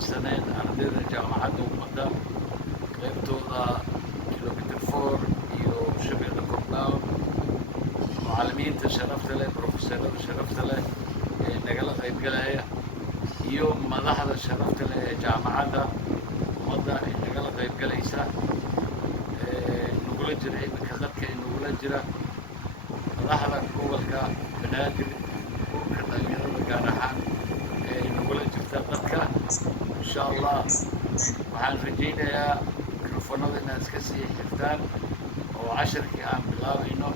baahsaneen ardayda jaamacadda ummadda qaybtooda kilometer 4 iyo shabeelle kordhaaw macallimiinta sharafta leh professorada sharafta leh ee nagala qaybgalaya iyo madaxda sharafta leh ee jaamacadda ummadda ee nagala qaybgalaysa nagula jira iminka dadka nagula jira madaxda gobolka banaadir urka dhalinyarada gaar ahaan ee nagula jirta dadka insha allah waxaan rajaynayaa mikrofonada inaad iska sii xirtaan oo casharkii aan bilaabayno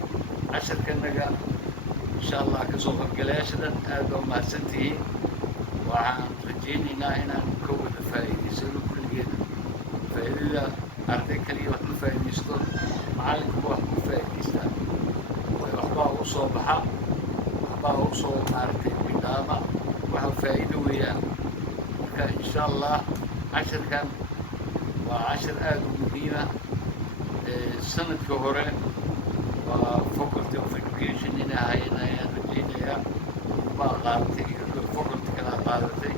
casharkanaga insha allah kasoo qaybgalayaasha dhan aad baa mahadsantihiin waxaan rajaynaynaa inaan ka wada faa'iidaysano kulligeeda faa'iidada arday kaliya wax ma faa'iidaysto macallinkuba wax ku faa'iidaystaa waxbaa u soo baxa waxbaa u soo maaragtay bidhaama waxa faa'iido weeyaan marka insha allah casharkan waa cashar aad u muhiima sanadka hore waa faculty of education inay ahayn ayaan rajaynayaa baa qaadatay iyo faculty kala qaadatay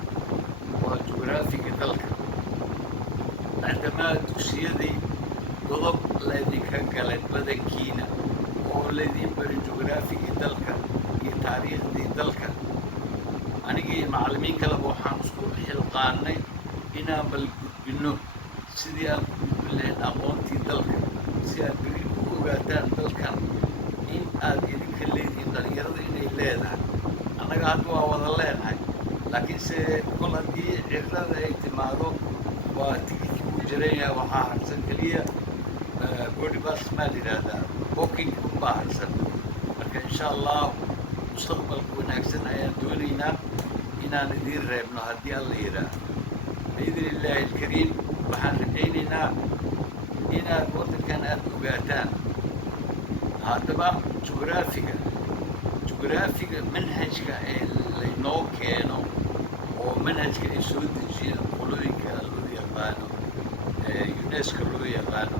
waa jugraafiga dalka maadaama dugsiyadii godob laydinka galay badankiina oo laydin bari jugraafigii dalka iyo taariikhdii dalka anigii macallimiin kaleba waxaan isku xilqaannay inaan bal gudbinno sidii aan ku gudbin lahayn aqoontii dalka si aad beri u ogaataan dalkan in aad idinka leedihiin dhalinyarada inay leedahay annaga hadda waa wada leenahay laakiinse kol haddii cirrada ay timaado waa tigidkii u jiranyahay waxaa harsan keliya body bus maa la yidhaahdaa booking unbaa harsan marka insha allah mustaqbalka wanaagsan ayaan doonaynaa inaan idiin reebno haddii alla yidhaah biidni illaahi alkariim waxaan rajaynaynaa inaad waddankan aad ogaataan haddaba jugraafiga manhajka ee laynoo keeno oo manhajka ay soo dejiyeen qolooyinka loo yaqaano unesco loo yaqaano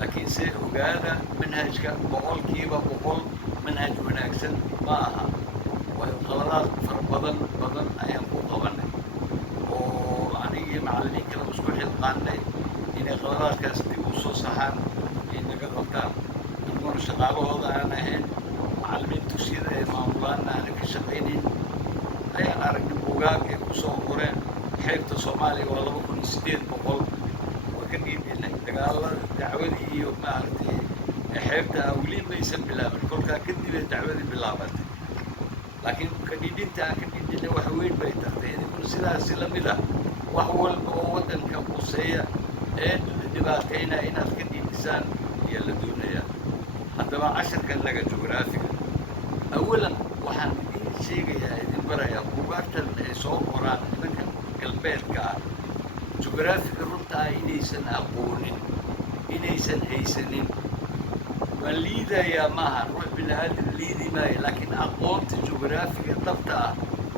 laakiinse ogaada manhajka boqolkiiba boqol manhaj wanaagsan ma aha waayo qaladaad fara badan ayaan ku qabanay oo anigii macallimiin kale isku xilqaannay inay qaladaadkaas dib u soo saxaan ay naga qabtaan aniguna shaqaalahooda aan ahayn macallimiin dugsiyada ee maamulaanna aanan ka shaqaynayn ayaan aragnay buugaag ay ku soo qoreen xeebta soomaaliya waa 2800 waa ka dhiidinay dagaalada dacwadii iyo maaragtay xeebta weli maysan bilaabin kolkaa kadib ay dacwadii bilaabatay laakiin ka dhiidinta aan ka dhiidinay wax weyn bay tartay idinkuna sidaasi la mid ah wax walba oo waddanka quseeya ee dhibaataynaa inaad ka dhiidisaan ayaa la doonayaa haddaba casharkan laga jugraafiga awalan waxaan idiin sheegayaa idin barayaa buugaagtan ay soo qoraan nimanka galbeedka ah jugraafiga runta ah inaysan aqoonin inaysan haysanin waan liidayaa maaha ruux bini-aadam liidi maayo laakiin aqoonta jugraafiga dhabta ah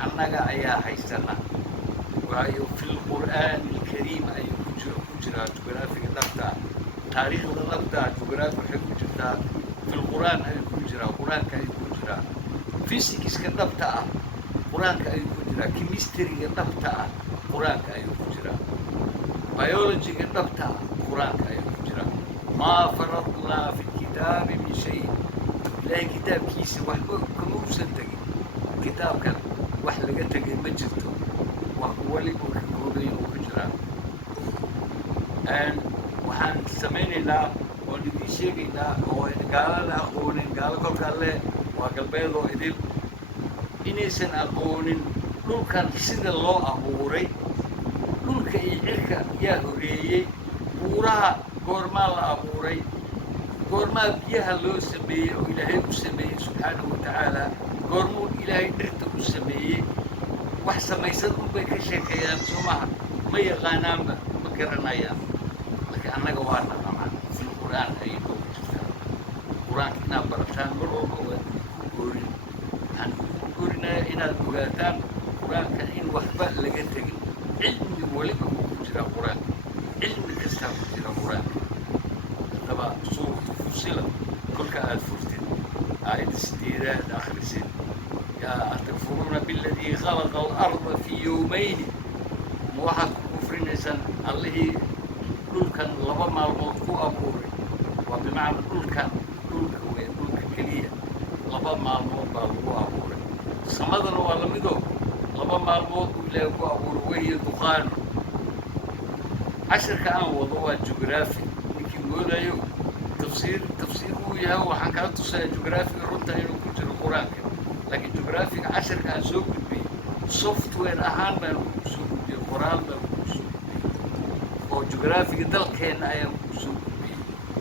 annaga ayaa haysana waayo fi lqur'aani alkariim ayuu ku jiraa jugraafiga dhabta ah taariikhda dhabta ah jugraafi waxay ku jirtaa fi lqur'aan ayuu ku jiraa qur-aanka ayuu ku jiraa physics-ka dhabta ah qur-aanka ayuu ku jiraa chemistry-ga dhabta ah qur-aanka ayuu ku jiraa biology-ga dhabta ah qur-aanka ayuu ku jiraa maa faradnaa fi kitaabi min shay ilaahay kitaabkiisa waxba kama uusan tegin kitaabkan wax laga tegay ma jirto wax waliba ka koobay uu ku jiraa waxaan samaynaynaa oon idiin sheegaynaa oo gaalada aqoonin gaalo kolkaa le waa galbeed oo idin inaysan aqoonin dhulkan sida loo abuuray dhulka iyo cirka yaa horeeyey buuraha goormaa la abuuray goormaa biyaha loo sameeyey oo ilaahay u sameeyey subxaanahu watacaala goormuu ilaahay dhirta u sameeyey wax samaysan unbay ka sheekeeyaan soo maha ma yaqaanaanba ma garanayaan laakiin annaga waa naqamaan fil qur'aan ayay noogu jirtaa qur-aanka inaad barataan mar walba waa ku goorin waxaan ku goorinayaa inaad ogaataan qur-aanka in waxba laga tegin cilmi waliba uu ku jiraa qur-aanka cilmi kastaa ku jira qur-aanka haddaba suuratu fusilat kolka aad furtid aayadda 8 akhrisid yaa atakfuruuna biladii khalaqa alarda fii yowmayni ma waxaad ku kufrinaysaan allihii dhulkan laba maalmood ku abuuray waa bimacna dhulka weyn dhulka keliya laba maalmood baa lagu abuuray samadana waa la midoo laba maalmood buu ilaahay ku abuuray wahiya duqaanu cashirka aan wado waa jugraafi ninkii moodayo tafsiir uu yahay waxaan kaa tusayaa jugraafiga runta inuu ku jiro qur-aanka laakiin jugraafiga cashirka aan soo gudbiyey software ahaan baan kugu soo gudbiyey qoraal baan kugu soo gudbiyey oo jugraafiga dalkeenna ayaan kugu soo gudbiyey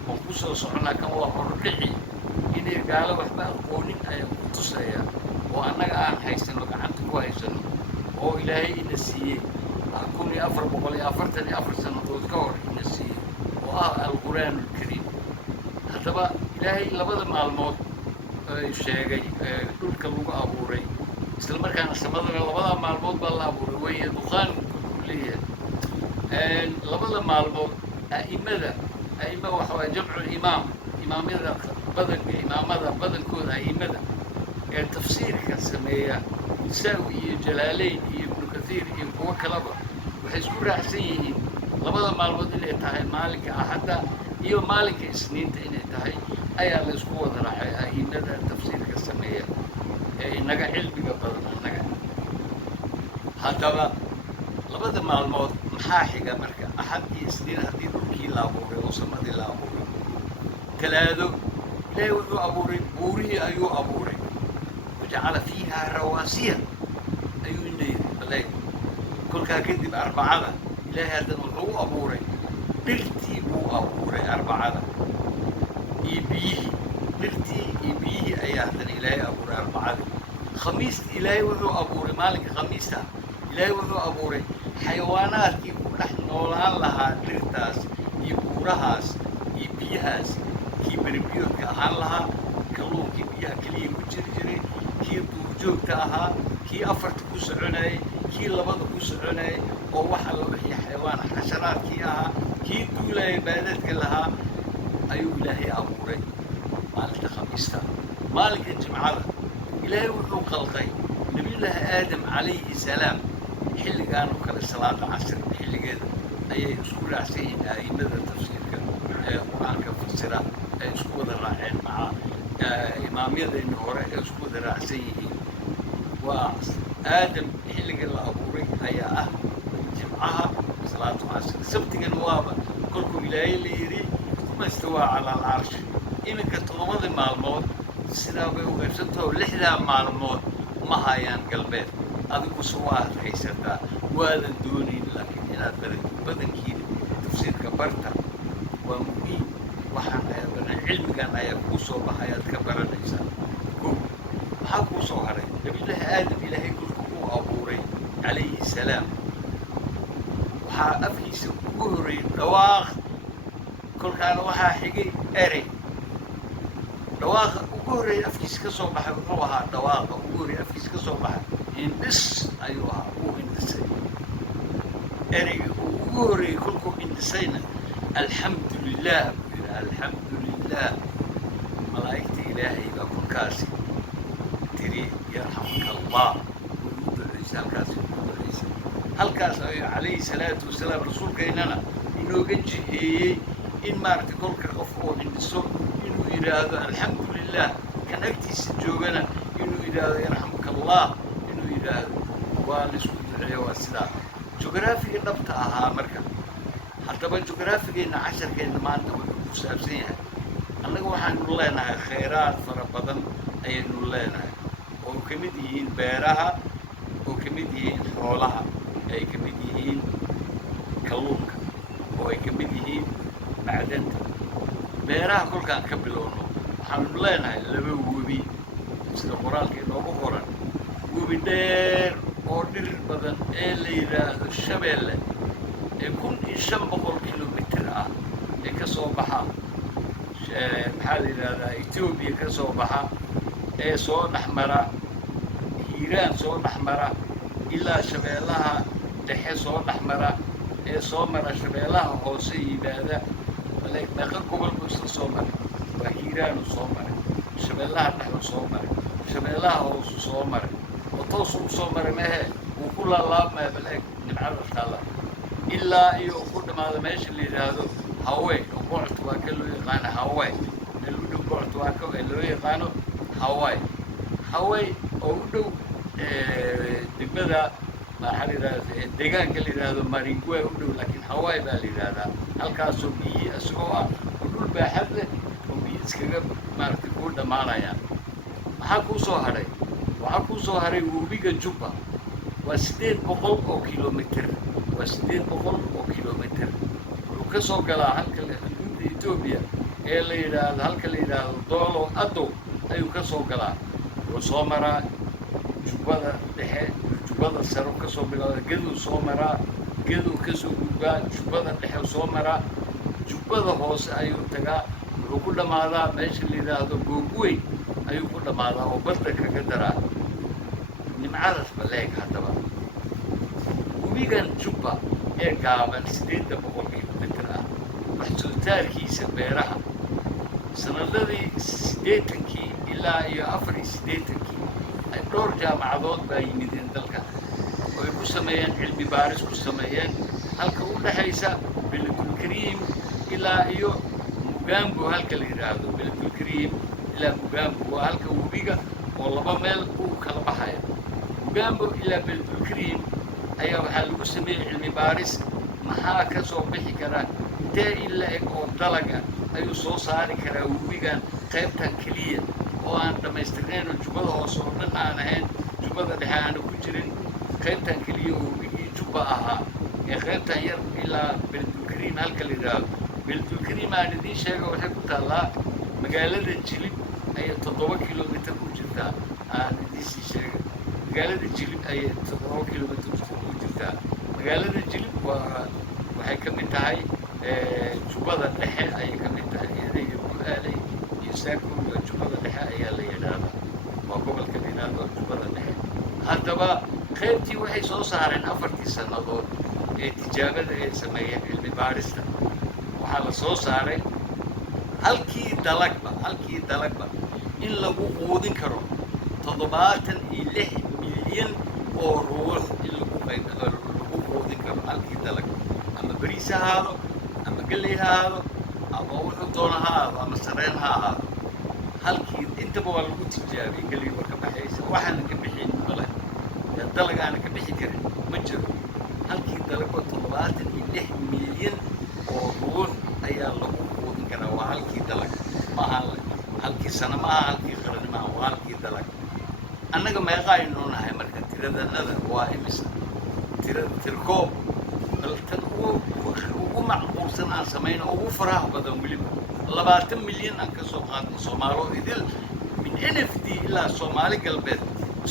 oon ku soo soconaa kan waa hordhici inay gaalo waxba aqoonin ayaan ku tusayaa oo annaga aan haysano gacanta ku haysano oo ilaahay ina siiyey 1444 sannadood ka hor ina siiyey oo ah alqur'aan alkariim haddaba ilaahay labada maalmood sheegay dhulka lagu abuuray isla markaana samadana labada maalmood baa la abuuray wahiya duqaanu ku leeyahay labada maalmood a'imma waxa waa jamcu imaam imaamada badankooda a'imada ee tafsiirka sameeya saawi iyo jalaaleyn iyo ibnu kathiir iyo kuwo kalaba waxay isku raacsan yihiin labada maalmood inay tahay maalinka axadda iyo maalinka isniinta inay tahay ayaa la isku wada raacay a'imada tafsiirka sameeya ee inaga cilmiga badan annaga haddaba labada maalmood maxaa xiga marka axad iyo isniin haddii dhulkii la abuuray oo samadii la abuuray talaado ilaahay wuxuu abuuray buurihii ayuu abuuray wajacala fiihaa rawaasiya ayuu inayiri balay kolkaa kadib arbacada ilaahay haddana wuxuu u abuuray dhirtii buu abuuray arbacada iyo biyihii dhirtii iyo biyihii ayaa haddana ilaahay abuuray arbacadii khamiista ilaahay wuxuu abuuray maalinka khamiista ilaahay wuxuu abuuray xayawaanaadkii ku dhex noolaan lahaa dhirtaas iyo buurahaas iyo biyahaas kii beribiyoodka ahaan lahaa kalluunkii biyaha keliya ku jiri jiray kii duurjoogta ahaa kii afarta ku soconayay kii labada ku soconayay oo waxa la wixii xayawaan xasharaadkii ahaa kii duulaya baadadka lahaa ayuu ilaahay abuuray maalinta khamiista maalinka jimcada ilaahay wuxuu qalqay nabiyullaahi aadam calayhi salaam xilligaan oo kale salaada casr xilligeeda ayay isku raacsan yihiin a'imada tafsiirka ee qur-aanka fasira ay isku wada raaceen maca imaamyadeenna hore ay isku wada raacsan yihiin waa aadam xilliga la abuuray ayaa ah jimcaha salaatu casr sabtigana waaba kolkuu ilaahay la yidhi uma istawaa cala alcarshi iminka 7 maalmood sidaa bay u qaybsantaho 6daa maalmood ma hayaan galbeed adiguse waad haysataa waadan doonayn laakiin inaad badankiina tafsiirka barta waa muhiim waxaan ayaa cilmigan ayaa kuu soo baxayaad ka baranaysaa maxaa kuu soo haray nabiyullaahi aadam ilaahay kolku uu abuuray calayhi salaam waxaa afkiisa ugu horreeyey dhawaaq kolkaana waxaa xigay erey dhawaaqa ugu horreeyey afkiisa ka soo baxay wuxuu ahaa dhawaaqa ugu horreeyey afkiisa ka soo baxay hindhis ayuu ahaa uu hindhisay ereyga uu ugu horreeyey kolkuu hindhisayna alxamdu lilah buu yidhi alxamdu lilah malaa'igta ilaahay baa kolkaasi tiri yarxamka allah way u ducaysay halkaasi ugu ducaysay halkaas ayuu calayhi salaatu wasalaam rasuulkeennana inooga jiheeyey in maaragtay kolka qof oo hindhiso inuu yidhaahdo alxamdu lilah kan agtiisa joogana inuu yidhaahdo yarxamka allah inuu yidhaahdo waa la isku duceeyo waa sidaa jugraafiga dhabta ahaa marka haddaba jugraafigeenna casharkeenna maanta wuxuu ku saabsan yahay annaga waxaanu leenahay khayraad fara badan ayaynu leenahay oo ka mid yihiin beeraha oo ka mid yihiin xoolaha ay ka mid yihiin kalluunka oo ay ka mid yihiin macdanta beeraha kolkaan ka bilowno waxaanu leenahay 2 webi sida qoraalka inoogu qoran webi dheer oo dhir badan ee la yidhaahdo shabeelle ee 1500 kilomitir ah ee ka soo baxa maxaa la yidhahdaa etoobiya ka soo baxa ee soo dhexmara hiiraan soo dhexmara ilaa shabeellaha dhexe soo dhexmara ee soo mara shabeellaha hoose yimaada meeqa gobol buu isla soo maray waa hiiraanu soo maray shabeellaha dhexu soo maray shabeellaha hoosu soo maray oo toosu u soo maray mehe wuu ku laalaabmaya baleeg nimcada taalla ilaa iyo ku dhamaado meesha la yidhaahdo Hawaii oo boqorta waa ka loo yaqaano Hawaii meel u dhow boqorta waa ka loo yaqaano Hawaii Hawaii oo u dhow degmada maxaa la yidhahdaa deegaanka la yidhaahdo Maringwe u dhow laakiin Hawaii baa la yidhahdaa halkaasoo biyi isagoo ah oo dhul baaxad leh oo biyi iskaga maaragtay ku dhamaanayaan maxaa kuu soo hadhay waxaa kuu soo haray webiga Juba waa 800 oo kiiloomitir waa 800 oo kiiloomitir wuxuu ka soo galaa halka xuduudda Ethiopia ee la yidhaahdo halka la yidhaahdo Doolo Adow ayuu ka soo galaa wuxuu soo maraa Jubbada dhexe Jubbada sare ka soo bilaabay Gedo soo maraa Gedo ka soo gudbaa Jubbada dhexe soo maraa Jubbada hoose ayuu tagaa wuxuu ku dhamaadaa meesha la yidhaahdo Googweyn ayuu ku dhamaadaa oo badda kaga daraa nimcadaas baleeg haddaba webigan Juba ee gaaban 800 kiiloomitir ah wax soo saarkiisa beeraha sanadadii 80kii ilaa iyo 84kii ay dhowr jaamacadood baa yimideen dalka oo ay ku sameeyeen cilmi baaris ku sameeyeen halka u dhaxaysa Beledweyne ilaa iyo Mugambo halka la yidhaahdo Beledweyne ilaa Mugambo waa halka webiga oo laba meel uu kala baxayo Mugambo ilaa Beledweyne ayaa waxaa lagu sameeyey cilmi baaris maxaa ka soo bixi kara intee ila eg oo dalaga ayuu soo saari karaa webigan qaybtan keliya oo aan dhammaystirnayn oo Jubbada hoose oo dhan aan ahayn Jubbada dhexe aan ku jirin qaybtan keliya oo webigii Juba ahaa ee qaybtan yar ilaa Beledweyne halka la yidhaahdo Beledweyne aan idiin sheego waxay ku taallaa magaalada Jilib ayay 7 kiiloomitir ku jirtaa aan idiin sii sheegay magaalada Jilib ayay 7 kiiloomitir ku jirtaa magaalada Jilib waxay ka mid tahay Jubbada dhexe ayay ka mid tahay iyadoo Bu'aaley iyo Saakow iyo Jubbada dhexe ayaa la yidhaahdaa waa gobolka la yidhaahdo Jubbada dhexe haddaba qaybtii waxay soo saareen 4 sannadood ee tijaabada ay sameeyeen cilmi baarista waxaa la soo saaray halkii dalagba in lagu quudin karo 76 milyan oo ruux in lagu quudin karo halkii dalag ama bariis ha ahaado ama galley ha ahaado ama wuxuu doona ha ahaado ama sareen ha ahaado halkii intaba waa lagu tijaabiyey galley waa ka baxaysa waxaana ka bixin male dalag aana ka bixi karin ma jiro halkii dalagba 76 milyan oo ruux ayaa lagu quudin karaa waa halkii dalag maaha halkii sano maaha halkii qarni maaha waa halkii dalag annaga meeqa aynu nahay marka tiradanada waa imisa tirkoob tan ugu macquulsan aan samayno ugu faraha badan weliba 20 milyan aan ka soo qaadno Soomaalo idil min NFD ilaa Soomaali galbeed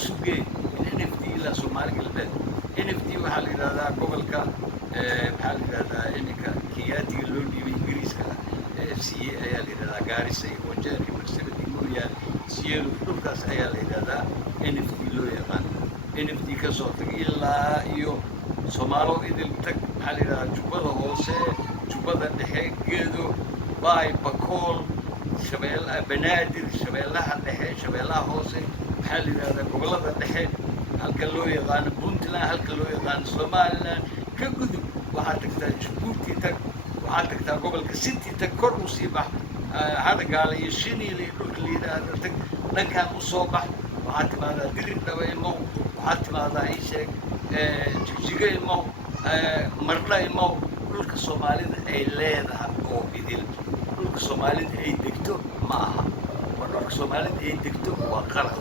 sugee min NFD ilaa Soomaali galbeed NFD waxaa la yidhahdaa gobolka maxaa la yidhahdaa iminka Kiyaatiga loo dhiibay Ingiriiska FCA ayaa la yidhahdaa Gaarisa iyo Wajeer iyo Marsabit iyo Mooyaale Siyeelo dhulkaas ayaa la yidhahdaa NFD loo yaqaan NFD ka soo tag ilaa iyo Soomaalo idil tag maxaa la yidhahdaa Jubbada hoose Jubbada dhexe Gedo Baay Bakool Banaadir Shabeellaha dhexe Shabeellaha hoose maxaa la yidhahdaa gobollada dhexe halka loo yaqaano Puntland halka loo yaqaano Somaliland ka gudub waxaad tagtaa Djibouti tag waxaad tagtaa gobolka City tag kor u sii bax Hadagaale iyo Shiniile dhulka la yidhaahdo tag dhankaan u soo bax waxaad timaadaa Diridhaba imow waxaad timaadaa ii sheeg Jigjiga imow Mardha imow dhulka Soomaalida ay leedahay oo idil dhulka Soomaalida ay degto ma aha waa dhulka Soomaalida ay degto waa qalad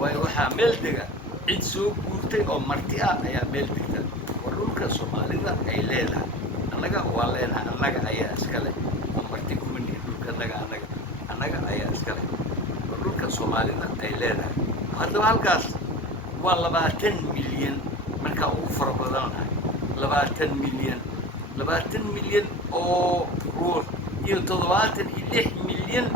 waayo waxaa meel dega cid soo guurtay oo marti ah ayaa meel degta waa dhulka Soomaalida ay leedahay annaga waa leenahay annaga ayaa iska leh oo marti kuma nihin dhulka annaga ayaa iska leh waa dhulka Soomaalida ay leedahay haddaba halkaas waa 20 milyan markaa ugu fara badanahay 20 milyan oo ruux iyo 76 milyan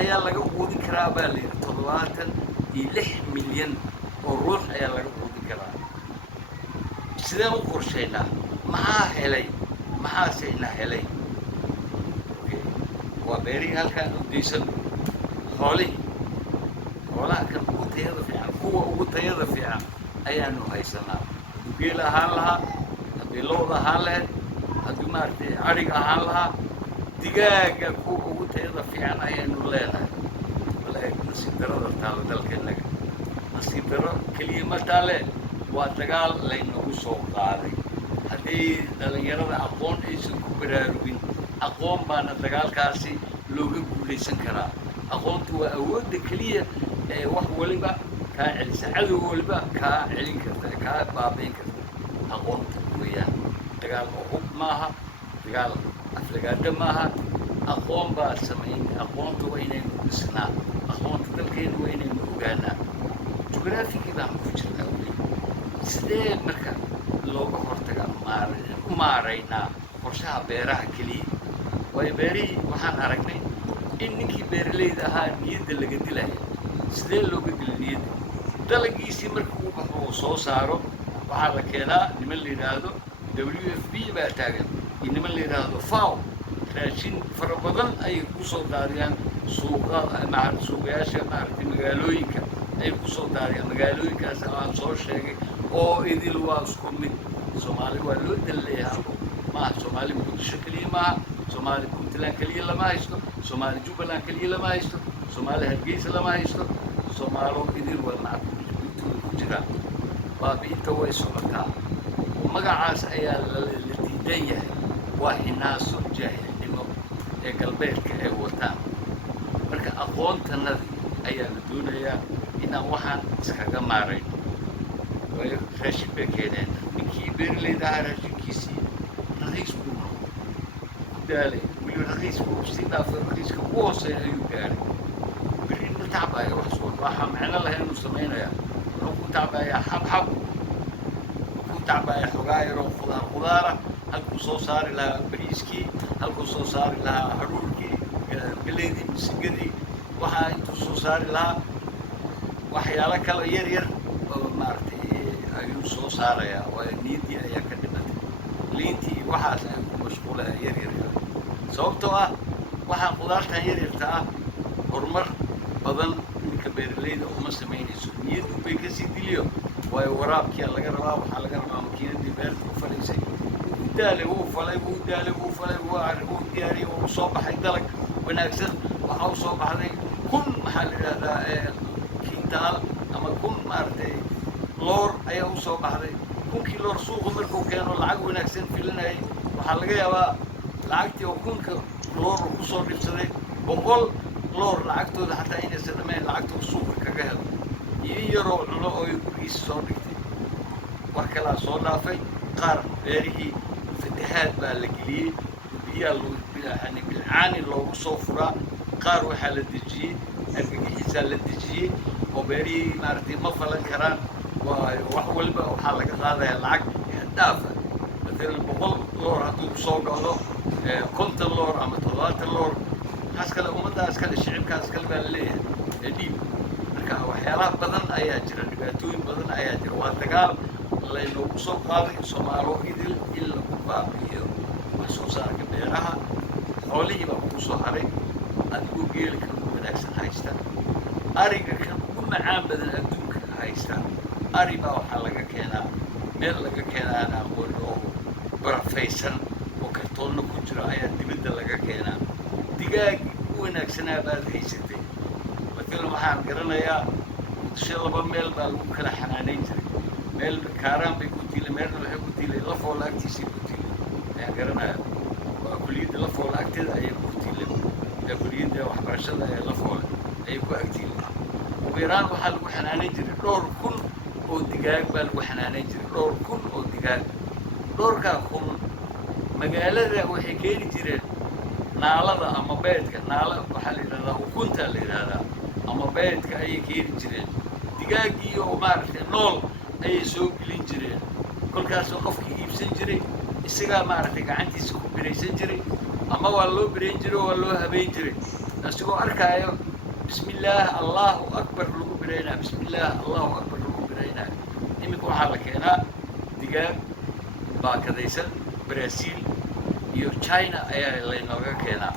ayaa laga quudin karaa baa la yidhi 76 milyan oo ruux ayaa laga quudin karaa sideen u qorshaynaa maxaase ina helay waa beerihii halkaan u daysan xoolaha kan ugu tayada fiican kuwa ugu tayada fiican ayaanu haysanaa geel ahaan lahaa لو ذا هذا مارتي عرق هلا دقاق كوكو وتيضا في عنا ينولينا ولا نسيب درا تالو دلك نسيب درا كلمة تالي واتقال لأنه سوق قاري هذه دليرة أقون إيش كبراروين أقون بنا تقال كاسي لوجو ليسن كرا أقون تو أود كلية واحد ولبا كان سعد ولبا كان علين كرتا كان بابين كرتا أقون وياه تقال حب معها تقال أفلقاد معها أقوم بسمين أقوم توينين بسنا أقوم تدلكين وينين بوجانا جغرافي كذا مفجر أولي سدي مركا لو بحر تقال مارينا فرشها بيرها كلي ويبري وحن أركني إنك بيرلي ده نيد اللي قد له سدي لو قد النيد دلقي سمركو بحر صوصارو وحلا كذا نملي هذا WFP باتاجن إنما اللي هذا فاو لكن فربضن أي قصة داريان سوق مع سوقياش مع مجالويك أي قصة داريان مجالويك سواء صور شيء أو إذا الواس كمي سومالي ولود اللي هذا ما سومالي متشكلين ما سومالي كنتلان كليه لما يشتو سومالي جوبلان كليه لما يشتو سومالي هرجيس لما يشتو سومالو إذا الواس مع كجرا بابي توي سومتا ومقعاس أيا التيدية واحد ناس جاهل إنه قلبك وتام مركا أقوم تنذي أيا الدنيا إن واحد سكاجا مارين ورشيد بكيدين مكي بيرلي ده رشيد كيسي رخيص بوما دالي ولو رخيص بوما سيدا في رخيص كبوسة يقاري برين متعبا يا وحصول راحة معنا الله إنه سمينا يا نكون تعبا يا حب تعبا حقاير خضارة هلكو soo saari lahaa bariiskii halkuu soo saari lahaa haruurkii galeydii misigadi waxaa intuu soo saari lahaa waxyaalo kale yar yar oo maaragtay ayuu soo saarayaa oo niidii ayaa ka dhimatay liintii waxaas ay ku mashquulaya yar yar sababtoo ah waxaa qudaartan yar yarta ah horumar badan ninka beeraleyda uma samaynayso niyadu bay kasii diliyo waayo waraabkii laga rabaa waxaa laga rabaa makiinadii beerta ku falaysay دالي هو فلي هو دياري وصوب حيدلك ونكسر وصوب هذي كل محل هذا كينتال أما كل مرتي لور أي وصوب هذي كل كيلور سوق مركو كانوا العقو ونكسر في لنا وحلقة بقى العقتي وكل لور وصور بسرعة بقول لور العقتو حتى إن السلمان العقتو السوق كجهل يروح له يقول صور وكلا صور لافي قار بيري فتحات بالجليد يعني بالعاني لو صفرة قار وحال الدجي الجيزة للدجي وبري مارتي مفلا كران وحول بقى وحالك هذا العق دافع مثل بقول لور هتو صوب له كنت اللور أما طلعت اللور هسكال أمدا هسكال الشعب كهسكال بالليه جديد مركا وحيالات بدن أياجر نباتوين بدن أياجر واتقال لأنه سوق هذا الصومالو إلا كبابية وسوسار كبيرها حولي بقصو هري أدقو جيلك من أكثر هايستا أريك كم عام بدن أدوك هايستا أري بقى حلقة كنا ملقة كنا أنا أقول له برفيسن وكرتون كجرا أيا تبدل لقى كنا دقاق وين أكسنا بعد هيستي مثل ما حان قرنا يا تشيل بميل بالوكلا حنانين meel kaaraan bay ku tiilay meelna waxay ku tiilay lafoola agtiisii ku tiilay ayaan garanaya waa kuliyadda lafoola agteeda ayay ku tiilay kuliyadda waxbarashada ee lafoola ayay ku agtiilay ugu yaraan waxaa lagu xanaaneyn jiray dhowr kun oo digaag baa lagu xanaaneyn jiray dhowr kun oo digaag dhowrkaa kun magaalada waxay keeni jireen naalada ama beedka naala waxaa la yidhahdaa ukuntaa la yidhahdaa ama beedka ayay keeni jireen digaaggii oo maaragtay nool ayay soo gelin jireen kolkaasoo qofkii iibsan jiray isagaa maaragtay gacantiisa ku biraysan jiray ama waa loo birayn jiray oo waa loo habeyn jiray asigoo arkaayo bismillaah allahu akbar lagu biraynaa bismillaah allahu akbar lagu biraynaa iminka waxaa la keenaa digaag baakadaysan Brazil iyo China ayaa laynooga keenaa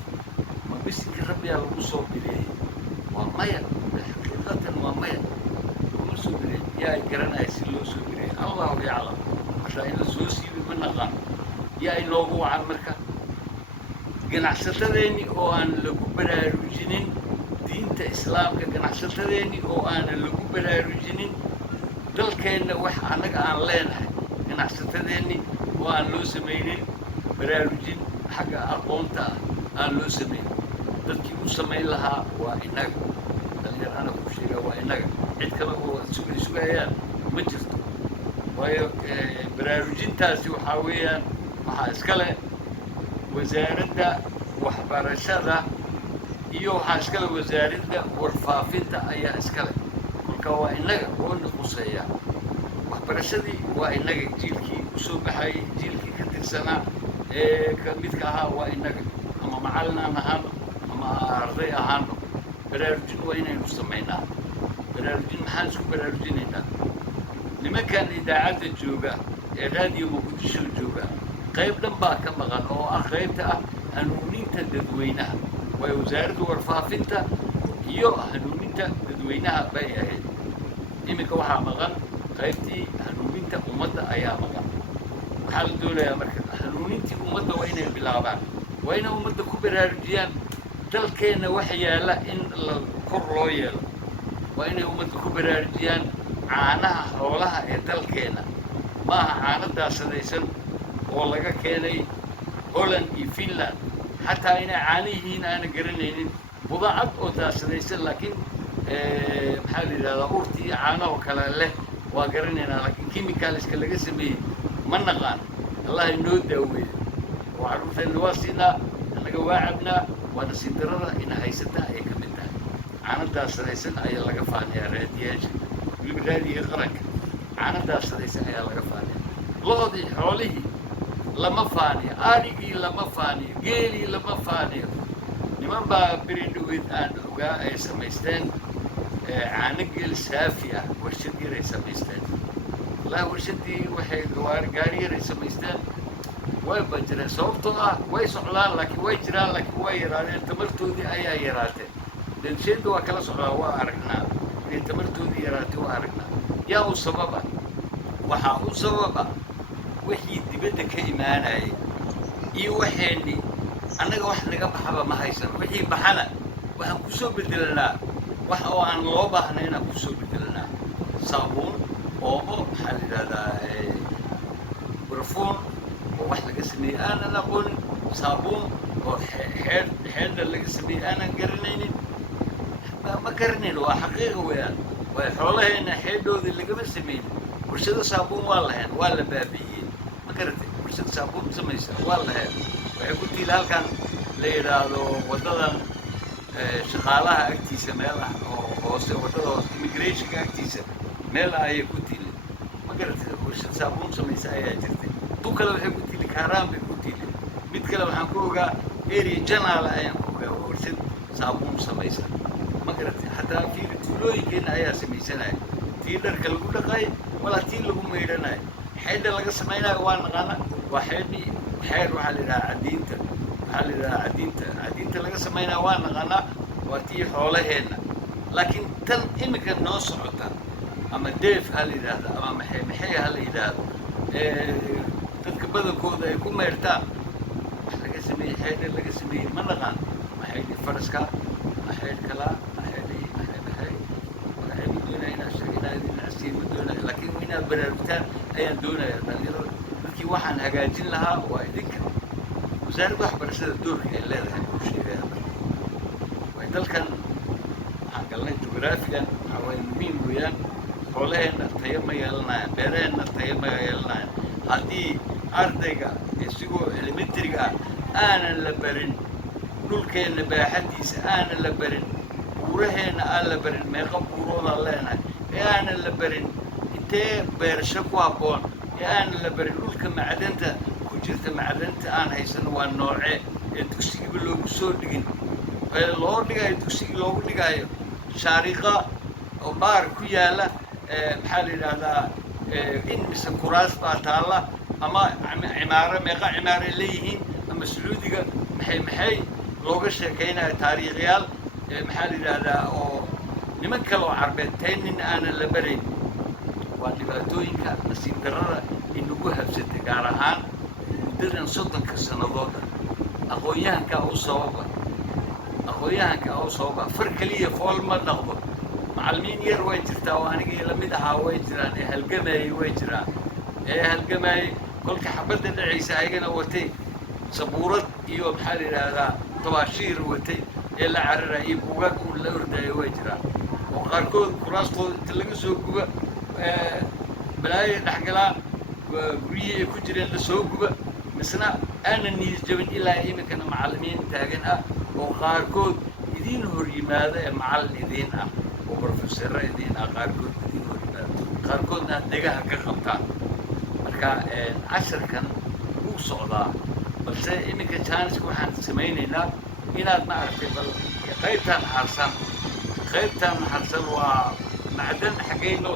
ma bisinka rabbiyaa lagu soo bireeyey waa maya xaqiiqatan waa maya يا جرنا يسلو سبري الله يعلم إن السوسي بمنغان يا إنه هو عن مركا ganacsatadeenii oo aan lagu baraarujinin diinta islaamka ganacsatadeenii oo aan lagu baraarujinin dalkeenna wax anaga aan leenahay ganacsatadeenii oo aan loo samaynin baraarujin xagga aqoonta aan loo samaynin dadkii u samayn lahaa waa inaga dhalinyar ana ku sheegaa waa inaga cid kale oo sugayaan ma jirto waayo baraarujintaasi waxaa weeyaan waxaa iskale wasaaradda waxbarashada iyo waxaa iskale wasaaradda warfaafinta ayaa iskale kolka waa inaga oo nuquseeya waxbarashadii waa inaga jiilkii usoo baxay jiilkii ka tirsanaa ee ka midka ahaa waa inaga ama macallin aan ahaano ama arday ahaano baraarujin waa inaynu samaynaa baraarujin maxaan isku baraarujinaynaa nimankan idaacadda jooga ee raadiyo muqdisho jooga qayb dhan baa ka maqan oo ah qaybta ah hanuuninta dadweynaha waa wasaaradda warfaafinta iyo hanuuninta dadweynaha bay ahayd iminka waxaa maqan qaybtii hanuuninta ummadda ayaa maqan waxaa la doonayaa marka hanuunintii ummadda waa inay bilaabaan waa inay ummadda ku baraarujiyaan dalkeenna waxa yaalla in la kor loo yeelo waa inay ummadda ku baraarujiyaan caanaha xoolaha ee dalkeenna ma aha caano daasadaysan oo laga keenay Holland iyo Finland xataa inay caanihiin aan garanaynin budacad oo daasadaysan laakiin maxaa la yidhahdaa urti iyo caano oo kale leh waa garanaynaa laakiin chemicalska laga sameeyey ma naqaan allah inoo daaweeyo oo carruurteenna waa siinaa annaga waa cabnaa waana sindarada ina haysataa ay ka mid tahay caano daasadaysan ayaa laga faanayaa raadiyaasha weliba raadiga qaranka caano daasadaysan ayaa laga faanayaa loodii xoolihii lama faaniyo arigii lama faaniyo geelii lama faaniyo niman baa beri dhaweyd aan ogaa ay samaysteen caano geel saafi ah warshad yar ay samaysteen wallahi warshadii waxay gaari yar ay samaysteen way bajireen sababtoo ah way socdaan laakiin way jiraan laakiin way yaraadeen tamartoodii ayaa yaraatee danshayda waa kala socdaa waa aragnaa inay tamartoodii yaraatay waa aragnaa yaa u sababa waxaa u sababa wixii dibadda ka imaanayay iyo waxeenni annaga wax naga baxaba ma haysan wixii baxana waxaan ku soo bedelanaa wax oo aan loo baahnayn inaan ku soo bedelanaa saabuun oomo maxaa la yidhahdaa barfuun oo wax laga sameeyey aanan aqoonin saabuun oo xeedha laga sameeyey aanan garanaynin ma garanayn waa xaqiiqa weeyaan waa xoolaheenna xeedhoodii lagama samaynin warshado saabuun waa lahayn waa la baabi'iyey ma garatay warshada saabuun samaysa waa lahayn waxay ku tiila halkan la yidhaahdo waddadan shaqaalaha agtiisa meel ah oo hoose waddada hoose immigrationka agtiisa meel ah ayay ku tiili ma garatay warshad saabuun samaysa ayaa jirtay tu kale waxay ku tiili kaaraan bay ku tiili mid kale waxaan ku ogaa area janaala ayaan ku ogaa warshad saabuun samaysa ma garatay hataa fiiri tuulooyinkeenna ayaa samaysanaya tii dharka lagu dhaqay walaa tii lagu maydhanayo xeedha laga samaynayo waa naqaana waa xeedhii xeer waxaa la yidhahaa cadiinta waxaa la yidhahaa cadiinta laga samaynayo waa naqaanaa waa tii xoolaheenna laakiin tan iminka noo socota ama deef ha la yidhaahdo ama maxay ha la yidhaahdo dadka badankooda ay ku meyrtaan wax laga sameeyey xeedha laga sameeyey ma naqaan ma xeedhii faraska ma xeedh kalaa ma xeedhii laakiin inaad baraarugtaan ayaan doonayaa dhalinyarada dadkii waxaan hagaajin lahaa waa idinka wasaaradda waxbarashada doorka ay leedahay ku sheegaya way dalkan waxaan galnay jugraafigan waxaa waay muhiim weeyaan xoolaheenna tayo ma yeelanayaan beeraheenna tayo ma yeelanayaan haddii ardayga isigoo elementariga ah aanan la barin dhulkeenna baaxadiisa aanan la barin buuraheenna aan la barin meeqa buuroodaan leenahay ee aanan la barin intee beerasho ku habboon ee aanan la barin dhulka macdanta ku jirta macdanta aan haysano waa noocee ee dugsigiiba loogu soo dhigin ee loo dhigayo dugsigii loogu dhigayo shaariqa oo baar ku yaalla maxaa la yidhaahdaa in mise kuraas baa taalla ama cimaaro meeqa cimaaray leeyihiin ama sacuudiga maxay looga sheekaynayo taariikhyaal maxaa la yidhaahdaa oo niman kale oo carbeed taynin aanan la barayn waa dhibaatooyinka nasiib darrada inagu nagu habsatay gaar ahaan muddadan 30 sanadooda aqoon-yahanka u sababa far kaliya fool ma dhaqdo macallimiin yar way jirtaa oo anigii la mid ahaa way jiraan ee halgamayay way jiraan ee halgamayay kolka xabadda dhacaysa ayagana watay sabuurad iyo maxaa la yidhaahdaa tabaashiir watay ee la cararayay buugaag uu la ordayay way jiraan oo qaarkood kuraastooda inta laga soo guba balaayo dhexgalaa guryihii ay ku jireen la soo guba misna aanan niyad jabin ilaa iminkana macallimiin taagan ah oo qaarkood idiin hor yimaada ee macallin idiin ah oo professorra idiin ah qaarkood idiin hor yimaada qaarkoodna aad degaha ka qabtaan marka casharkan wuu socdaa balse iminka jaaniska waxaan samaynaynaa inaad ma aragtay bal qaybtaan harsan waa macdan xaggay noo